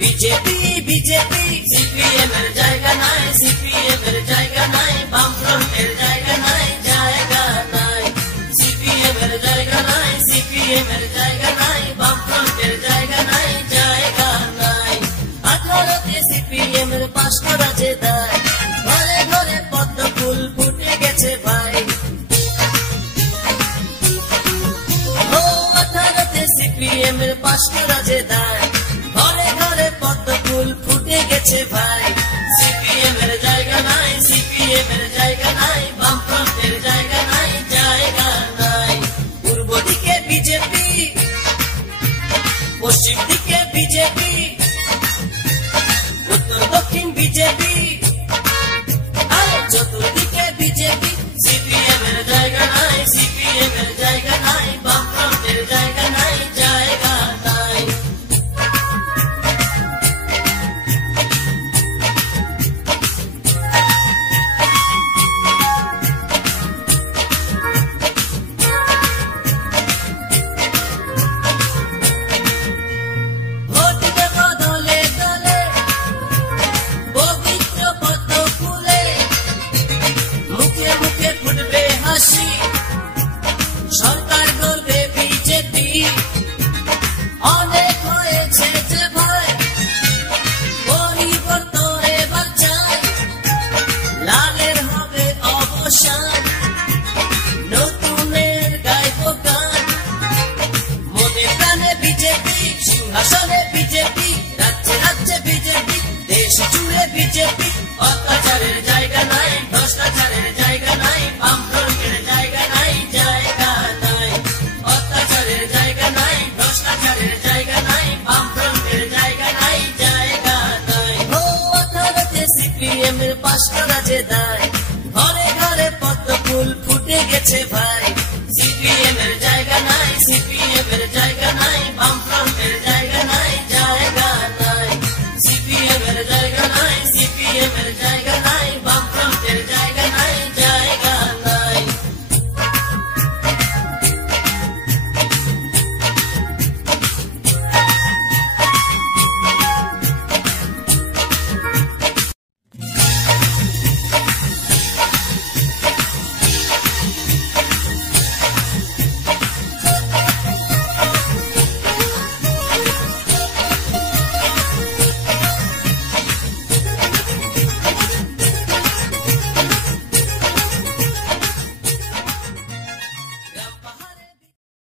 BJP BJP CPM এর জায়গা নাই, সিপিএম এর জায়গা নাই, বামফ্রন্টের জায়গা নাই, জায়গা নাই। সিপিএম এর জায়গা নাই, সিপিএম এর জায়গা নাই, বামফ্রন্টের জায়গা নাই, জায়গা নাই। 18তে সিপিএম এর 5 করা যে দায়, ঘরে ঘরে পদ্ম ফুল ফুটে গেছে ভাই। ও 18তে সিপিএম এর 5 করা যে দায়, ঘরে ঘরে পদ্ম ফুল ফুটে গেছে ভাই। সিপিএম এর জায়গা নাই, সিপিএম এর জায়গা নাই, বামফ্রন্টের জায়গা নাই, জায়গা নাই। পূর্ব দিকে বিজেপি, পশ্চিম দিকে বিজেপি, উত্তর দক্ষিণ বিজেপি, আর চতুর্দিকে বিজেপি। সিপিএম এর জায়গা নাই, সিপিএম এর জায়গা নাই, বামফ্রন্টের জায়গা নাই, জায়গা নাই। ভোট দেব দলে দলে, পবিত্র পদ্ম ফুলে, মুখে মুখে ফুটবে হাসি, সরকার গড়বে বিজেপি। অনেক হয়েছে যে ভয়, পরিবর্তন এবার চাই, লালের হবে অবসান, নতুনের গাইব গান। মনে প্রাণে বিজেপি, সিংহাসনে